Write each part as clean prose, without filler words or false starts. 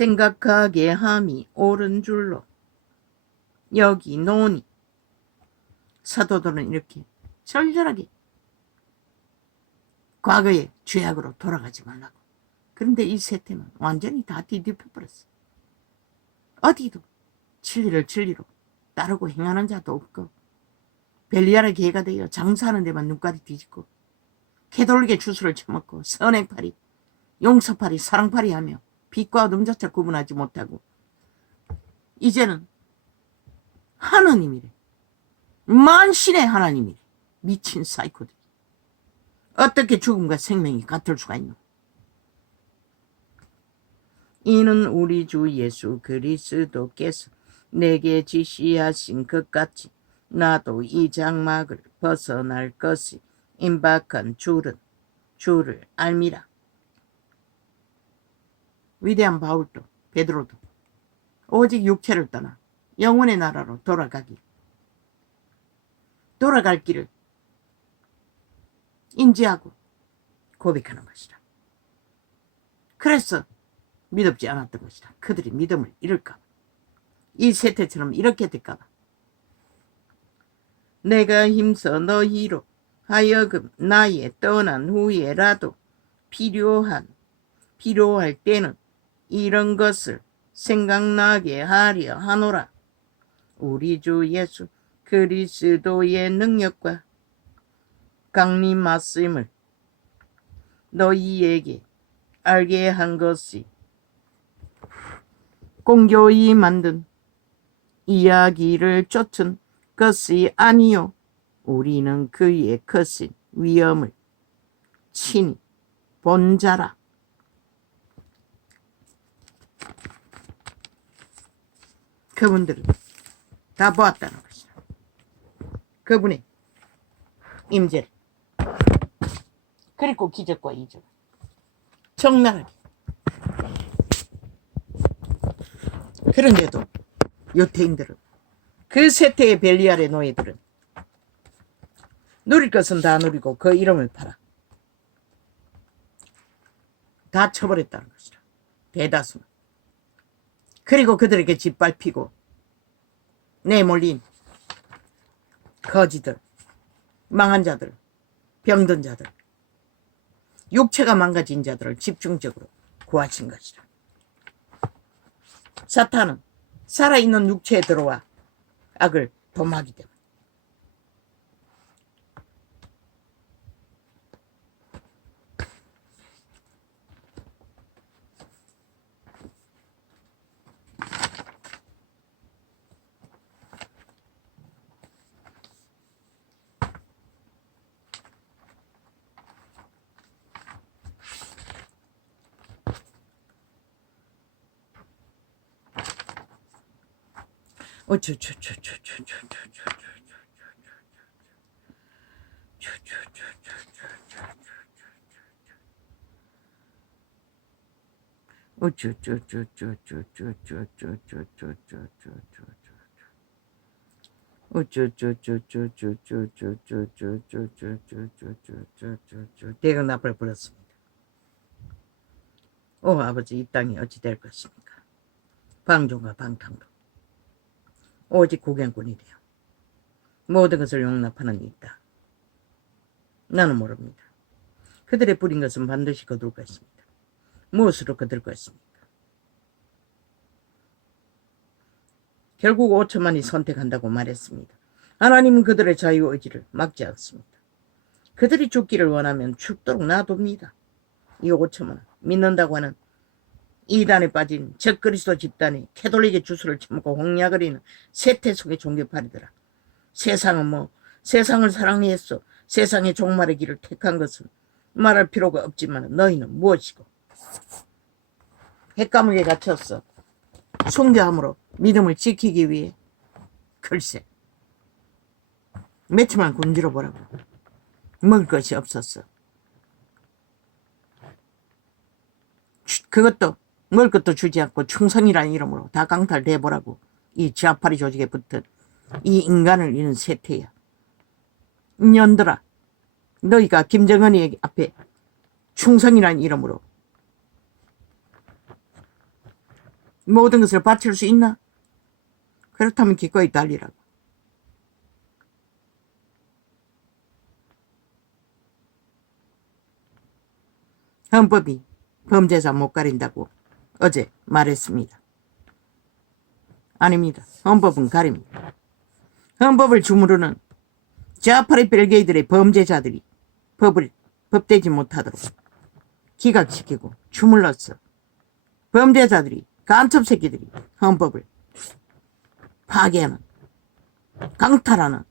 생각하게 함이 옳은 줄로 여기 노니. 사도들은 이렇게 절절하게 과거의 죄악으로 돌아가지 말라고. 그런데 이 세태는 완전히 다 뒤집혀버렸어. 어디도 진리를 진리로 따르고 행하는 자도 없고, 벨리알의 개가 되어 장사하는 데만 눈깔이 뒤집고, 캐돌릭의 주술을 처먹고, 선행팔이, 용서팔이, 사랑팔이 하며 빛과 어둠조차 구분하지 못하고, 이제는 하느님이래. 만신의 하나님이래. 미친 사이코들이. 어떻게 죽음과 생명이 같을 수가 있노? 이는 우리 주 예수 그리스도께서 내게 지시하신 것 같이 나도 이 장막을 벗어날 것이 임박한 주를 알미라. 위대한 바울도 베드로도 오직 육체를 떠나 영혼의 나라로 돌아갈 길을 인지하고 고백하는 것이다. 그래서 믿음지 않았던 것이다. 그들이 믿음을 잃을까 봐. 이 세태처럼 이렇게 될까 봐. 내가 힘써 너희로 하여금 나의 떠난 후에라도 필요할 때는 이런 것을 생각나게 하려 하노라. 우리 주 예수 그리스도의 능력과 강림하심을 너희에게 알게 한 것이 공교히 만든 이야기를 쫓은 것이 아니요, 우리는 그의 크신 위엄을 친히 본 자라. 그분들은 다 보았다는 것이다. 그분의 임재를, 그리고 기적과 이적 적나라하게. 그런데도 유태인들은, 그 세태의 벨리알의 노예들은 누릴 것은 다 누리고 그 이름을 팔아 다 쳐버렸다는 것이다. 대다수는. 그리고 그들에게 짓밟히고 내몰린 거지들, 망한 자들, 병든 자들, 육체가 망가진 자들을 집중적으로 구하신 것이다. 사탄은 살아있는 육체에 들어와 악을 도모하기 때문에. 대강 나팔 불었습니다. 오 아버지, 이 땅이 어찌 될 것입니까? 방종과 방탕도 오직 구경꾼이 되어 모든 것을 용납하는 이 있다. 나는 모릅니다. 그들의 뿌린 것은 반드시 거둘 것입니다. 무엇으로 거둘 것입니까? 결국 5천만이 선택한다고 말했습니다. 하나님은 그들의 자유의지를 막지 않습니다. 그들이 죽기를 원하면 죽도록 놔둡니다. 이 5천만 믿는다고 하는 이단에 빠진 적그리스도 집단이 캐톨릭의 주술을 처먹고 홍약거리는 세태 속의 종교파리더라. 세상은 세상을 사랑했어. 세상의 종말의 길을 택한 것은 말할 필요가 없지만 너희는 무엇이고? 핵감옥에 갇혔어. 순교함으로 믿음을 지키기 위해. 글쎄, 며칠만 굶주려 보라고. 먹을 것이 없었어. 그것도 먹을 것도 주지 않고 충성이라는 이름으로 다 강탈돼 보라고. 이 지하파리 조직에 붙은 이 인간을 이는 세태야. 년들아, 너희가 김정은이 앞에 충성이라는 이름으로 모든 것을 바칠 수 있나? 그렇다면 기꺼이 달리라고. 헌법이 범죄자 못 가린다고 어제 말했습니다. 아닙니다. 헌법은 가립니다. 헌법을 주무르는 좌파리 벨게이들의 범죄자들이 법을 법대지 못하도록 기각시키고 주물렀어. 범죄자들이 간첩 새끼들이 헌법을 파괴하는 강탈하는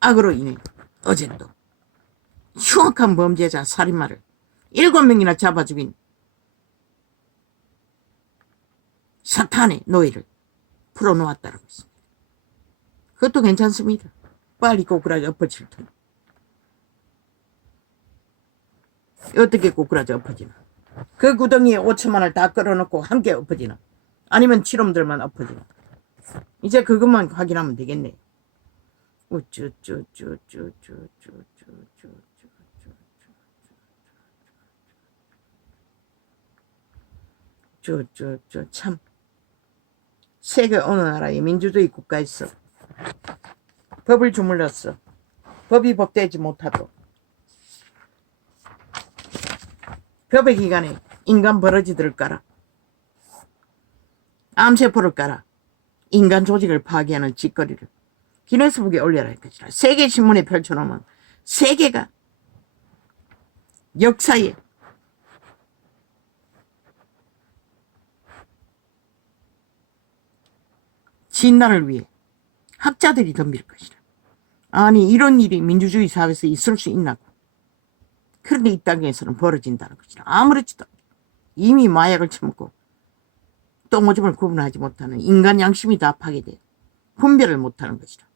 악으로 인해 어제 또 흉악한 범죄자 살인마를 7명이나 잡아 죽인 사탄의 노예를 풀어놓았다라고 했습니다. 그것도 괜찮습니다. 빨리 꼬꾸라지 엎어질 테니. 어떻게 꼬꾸라지 엎어지나? 그 구덩이에 5천만 원을 다 끌어놓고 함께 엎어지나? 아니면 치놈들만 엎어지나? 이제 그것만 확인하면 되겠네. 참 세계 어느 나라의 민주주의 국가에서 법을 주물렀어. 법이 법되지 못하도록. 법의 기간에 인간 버러지들을 깔아. 암세포를 깔아. 인간 조직을 파괴하는 짓거리를 기네스북에 올려라 할 것이라. 세계신문에 펼쳐놓으면 세계가 역사에 진단을 위해 학자들이 덤빌 것이라. 아니 이런 일이 민주주의 사회에서 있을 수 있나고. 그런데 이 땅에서는 벌어진다는 것이라. 아무렇지도 않게 이미 마약을 처먹고 똥오줌을 구분하지 못하는 인간 양심이 다 파괴돼 분별을 못하는 것이라.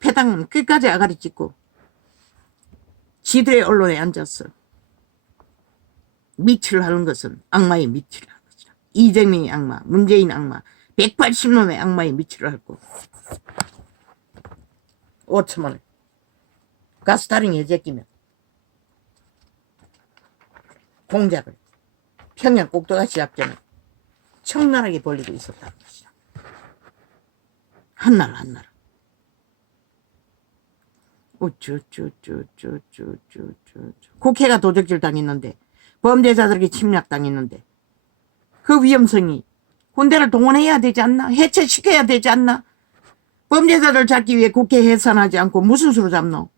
패당은 끝까지 아가리 찢고 지들의 언론에 앉아서 미치를 하는 것은 악마의 미치를 하는 것이라. 이재명의 악마, 문재인 악마, 180놈의 악마의 미치를 하고 5천만 원 가스타링에 제끼면 공작을 평양 꼭두가시 작전을 청나라하게 벌리고 있었다는 것이다. 한나라 한나라. 국회가 도적질 당했는데 범죄자들에게 침략당했는데 그 위험성이 군대를 동원해야 되지 않나? 해체시켜야 되지 않나? 범죄자들 잡기 위해 국회 해산하지 않고 무슨 수로 잡노?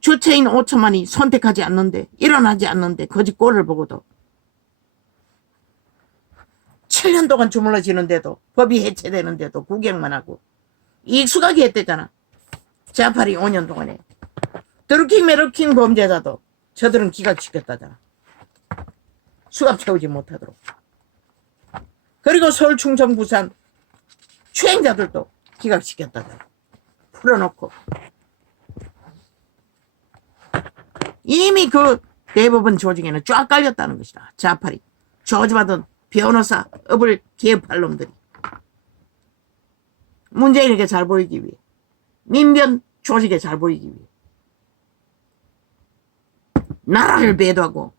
주체인 5천만이 선택하지 않는데 일어나지 않는데 거짓 꼴을 보고도 7년 동안 주물러지는데도 법이 해체되는데도 구경만 하고 익숙하게 했대잖아. 자파리 5년 동안에 드루킹 메르킹 범죄자도 저들은 기각시켰다잖아. 수갑 채우지 못하도록. 그리고 서울 충청 부산 추행자들도 기각시켰다잖아. 풀어놓고 이미 그 대법원 조직에는 쫙 깔렸다는 것이다. 자파리 저주받은 변호사 업을 개업할 놈들이 문재인에게 잘 보이기 위해 민변 조직에 잘 보이기 위해 나라를 배도하고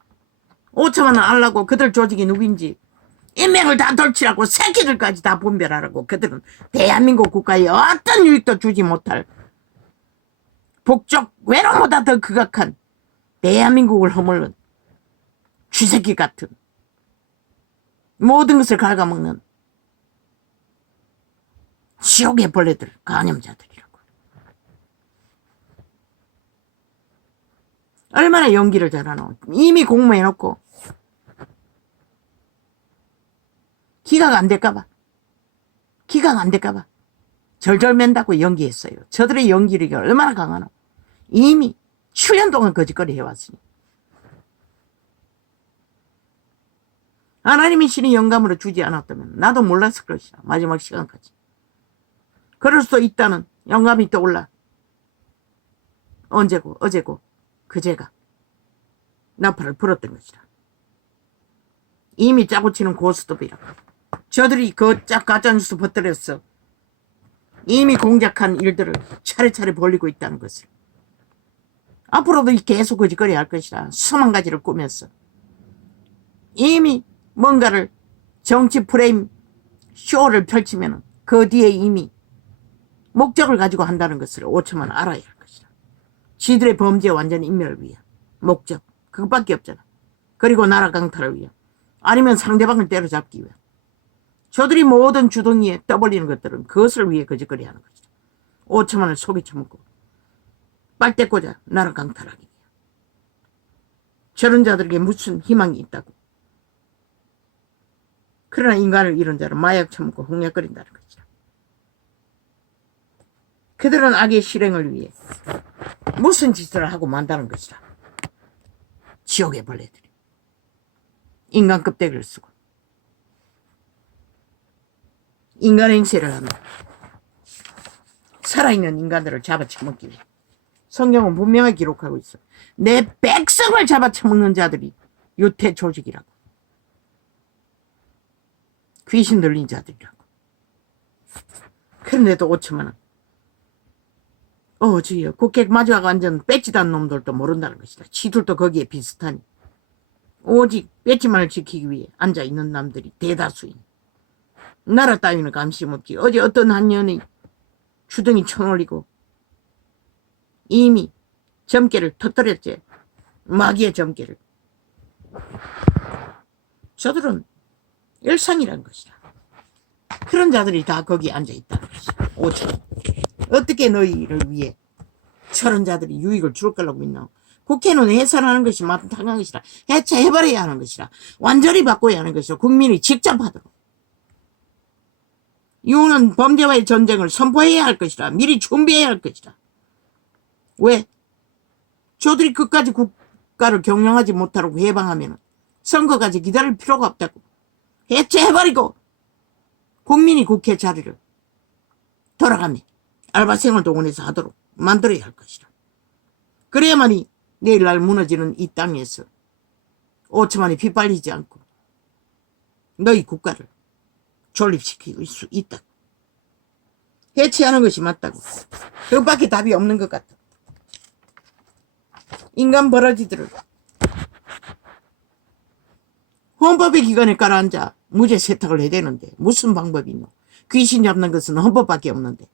5천만 원 알라고 그들 조직이 누구인지 인맥을 다 덜치라고 새끼들까지 다 분별하라고 그들은 대한민국 국가에 어떤 유익도 주지 못할 북쪽 외로보다 더 극악한 대한민국을 허물는 쥐새끼 같은 모든 것을 갉아먹는 지옥의 벌레들 간염자들이라고. 얼마나 연기를 잘하노. 이미 공모해놓고 기각 안 될까봐 절절 맨다고 연기했어요. 저들의 연기력이 얼마나 강하노. 이미 7년 동안 거짓거리 해왔으니. 하나님이 신이 영감으로 주지 않았다면 나도 몰랐을 것이다. 마지막 시간까지. 그럴 수도 있다는 영감이 떠올라. 언제고 어제고 그제가 나팔을 불었던 것이다. 이미 짜고 치는 고스톱이라고. 저들이 그 가짜뉴스 퍼뜨렸어. 이미 공작한 일들을 차례차례 벌리고 있다는 것을. 앞으로도 계속 거짓거리 할 것이다. 수만 가지를 꾸몄어. 이미 뭔가를 정치 프레임 쇼를 펼치면 그 뒤에 이미 목적을 가지고 한다는 것을 5천만 알아야 할 것이다. 지들의 범죄 완전 인멸을 위한 목적 그것밖에 없잖아. 그리고 나라 강탈을 위한 아니면 상대방을 때려잡기 위한 저들이 모든 주둥이에 떠벌리는 것들은 그것을 위해 거짓거리 하는 것이다. 5천만을 속에 처먹고 빨대 꽂아 나라 강탈하기 위한 저런 자들에게 무슨 희망이 있다고. 그러나 인간을 잃은 자는 마약 처먹고 홍역거린다는 것이다. 그들은 악의 실행을 위해 무슨 짓을 하고 만다는 것이다. 지옥의 벌레들이 인간 껍데기를 쓰고 인간 행세를 한다. 살아있는 인간들을 잡아쳐먹기 위해. 성경은 분명히 기록하고 있어. 내 백성을 잡아쳐먹는 자들이 유태 조직이라고. 귀신 들린 자들이라고. 그런데도 5천만 원. 주여 국회 마주하고 앉은 배지단 놈들도 모른다는 것이다. 지들도 거기에 비슷하니. 오직 배지만을 지키기 위해 앉아있는 남들이 대다수인. 나라 따위는 감심 없지. 어제 어떤 한 년이 주둥이 쳐올리고 이미 점괘를 터뜨렸지. 마귀의 점괘를. 저들은 일상이란 것이다. 그런 자들이 다 거기에 앉아있다는 것이다. 5천. 어떻게 너희를 위해 저런 자들이 유익을 줄 거라고 믿나. 국회는 해산하는 것이 마땅한 것이라. 해체해버려야 하는 것이라. 완전히 바꿔야 하는 것이라. 국민이 직접 하도록. 이유는 범죄와의 전쟁을 선포해야 할 것이라. 미리 준비해야 할 것이라. 왜? 저들이 끝까지 국가를 경영하지 못하고 해방하면 선거까지 기다릴 필요가 없다고. 해체해버리고 국민이 국회 자리를 돌아가며 알바생을 동원해서 하도록 만들어야 할 것이라. 그래야만이 내일날 무너지는 이 땅에서 5천만이 빗발리지 않고 너희 국가를 존립시킬 수 있다. 해체하는 것이 맞다고. 그것밖에 답이 없는 것 같다. 인간 버러지들을 헌법의 기관에 깔아앉아 무죄 세탁을 해야 되는데 무슨 방법이 있노. 귀신 잡는 것은 헌법밖에 없는데.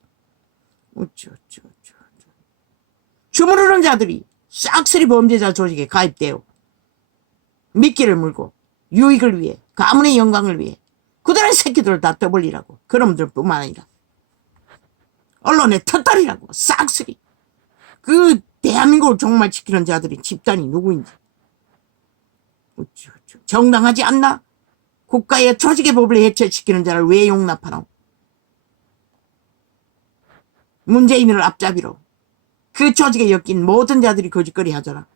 주무르는 자들이 싹쓸이 범죄자 조직에 가입되어 미끼를 물고 유익을 위해 가문의 영광을 위해 그들의 새끼들을 다 떠벌리라고. 그놈들 뿐만 아니라 언론에 터뜨리라고. 싹쓸이. 그 대한민국을 정말 지키는 자들이 집단이 누구인지. 정당하지 않나? 국가의 조직의 법을 해체시키는 자를 왜 용납하노? 문재인을 앞잡이로 그 조직에 엮인 모든 자들이 거짓거리 하잖아.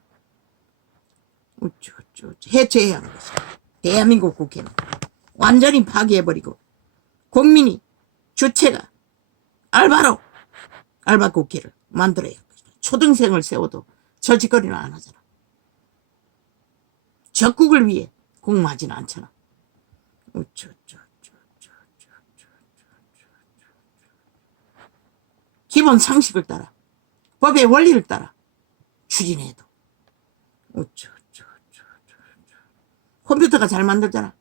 해체해야 하는 것이야. 대한민국 국회는 완전히 파괴해버리고 국민이 주체가 알바로 알바 국회를 만들어야 할 것이다. 초등생을 세워도 저 짓거리는 안 하잖아. 적국을 위해 공모하지는 않잖아. 기본 상식을 따라 법의 원리를 따라 추진해도 컴퓨터가 잘 만들잖아.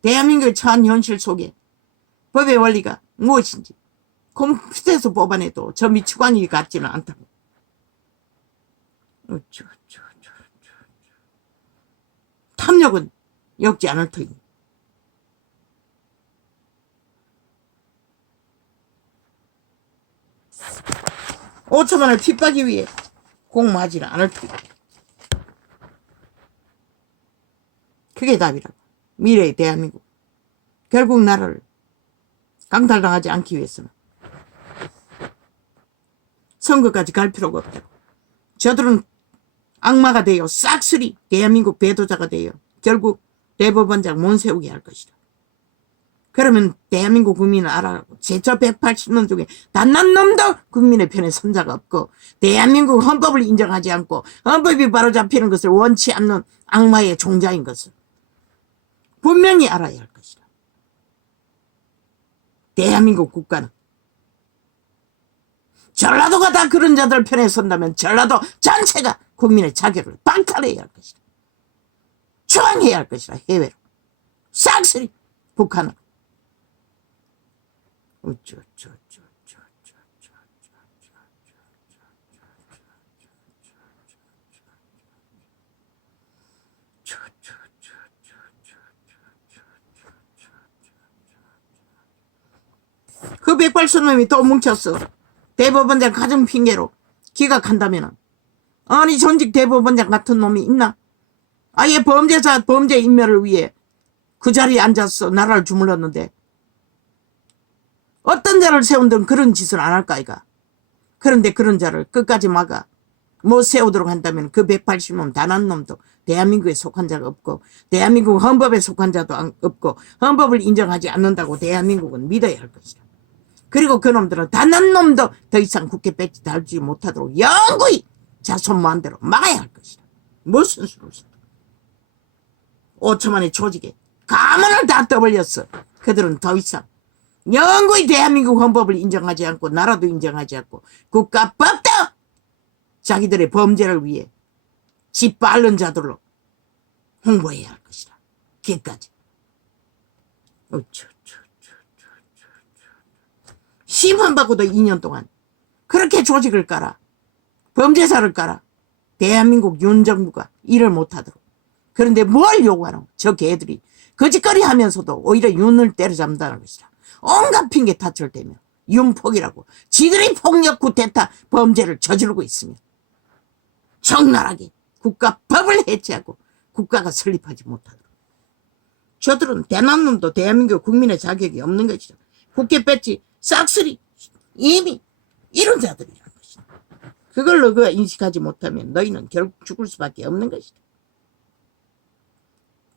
대한민국의 처한 현실 속에 법의 원리가 무엇인지 컴퓨터에서 뽑아내도 저 미치광이 같지는 않다고. 탐욕은 엮지 않을 터이니. 오천만을 핍박이 위해 공모하지는 않을 터이니. 그게 답이라고. 미래의 대한민국. 결국 나라를 강탈당하지 않기 위해서는 선거까지 갈 필요가 없다고. 저들은 악마가 되어 싹쓸이 대한민국 배도자가 되어 결국 대법원장 못 세우게 할 것이다. 그러면 대한민국 국민은 알아라고. 제저 180년 중에 단 한 놈도 국민의 편에 선 자가 없고 대한민국 헌법을 인정하지 않고 헌법이 바로잡히는 것을 원치 않는 악마의 종자인 것을 분명히 알아야 할 것이다. 대한민국 국가는 전라도가 다 그런 자들 편에 선다면 전라도 전체가 국민의 자격을 박탈해야 할 것이다. 추방해야 할 것이다. 해외로. 싹쓸이 북한은. 그 백발손놈이 또 뭉쳤어. 대법원장 가정 핑계로 기각한다면은. 아니 전직 대법원장 같은 놈이 있나? 아예 범죄자 범죄 인멸을 위해 그 자리에 앉아서 나라를 주물렀는데 어떤 자를 세운든 그런 짓을 안 할까 이가. 그런데 그런 자를 끝까지 막아 못 세우도록 한다면 그 180놈 단 한 놈도 대한민국에 속한 자가 없고 대한민국 헌법에 속한 자도 없고 헌법을 인정하지 않는다고 대한민국은 믿어야 할 것이다. 그리고 그놈들은 단 한 놈도 더 이상 국회 배지 달지 못하도록 영구히 자손무한대로 막아야 할 것이다. 무슨 수를 써. 5천만의 조직에 가문을 다 떠벌렸어. 그들은 더 이상 영구히 대한민국 헌법을 인정하지 않고 나라도 인정하지 않고 국가법도 자기들의 범죄를 위해 짓밟는 자들로 홍보해야 할 것이다. 걔까지. 심판받고도 2년 동안 그렇게 조직을 깔아 범죄자를 깔아 대한민국 윤정부가 일을 못하도록. 그런데 뭘 요구하노? 저 개들이 거짓거리 하면서도 오히려 윤을 때려잡는다는 것이다. 온갖 핑계 탓을 대며 윤폭이라고 지들이 폭력 쿠데타 범죄를 저지르고 있으며 적나라하게 국가법을 해체하고 국가가 설립하지 못하도록. 저들은 대남놈도 대한민국 국민의 자격이 없는 것이다. 국회 배지 싹쓸이 이미 이런 자들이라는 것이다. 그걸 너가 인식하지 못하면 너희는 결국 죽을 수밖에 없는 것이다.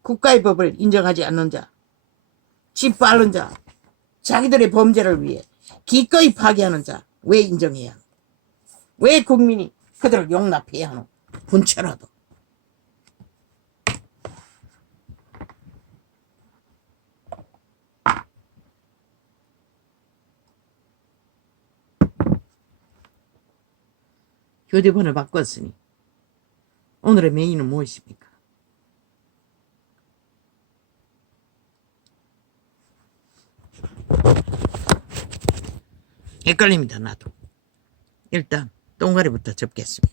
국가의 법을 인정하지 않는 자, 짓밟는 자, 자기들의 범죄를 위해 기꺼이 파기하는 자 왜 인정해야 하노? 왜 국민이 그들을 용납해야 하노? 분쳐라도. 휴대폰을 바꿨으니 오늘의 메인은 무엇입니까? 헷갈립니다. 나도. 일단 똥가리부터 접겠습니다.